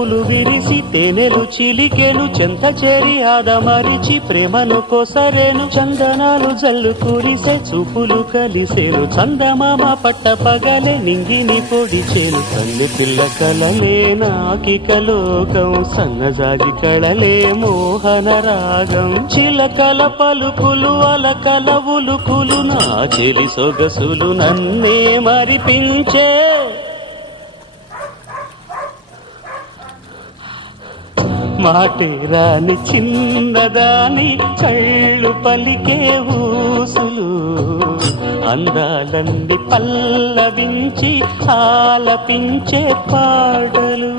పూలు విరిసి తేనెలు చిలికెను చెంత చేరి ఆదమరిచి ప్రేమను కొసరేను చందనాలు జల్లు కురిసే చూపులు కలిసేను చందమామ పట్ట పగలే నింగిని పొడిచేను కన్ను పిల్ల కలలే నాకిక లోకం సన్నజాజి కళలే మోహన రాగం చిలకల పలుకులు అలకల ఉలుకులు నా చెలి సొగసులు నన్నే మరిపించే మాటే రాని చిన్నదాని కళ్ళు పలికే ఊసులు అందాలన్నీ పల్లవించి ఆలపించే పాటలు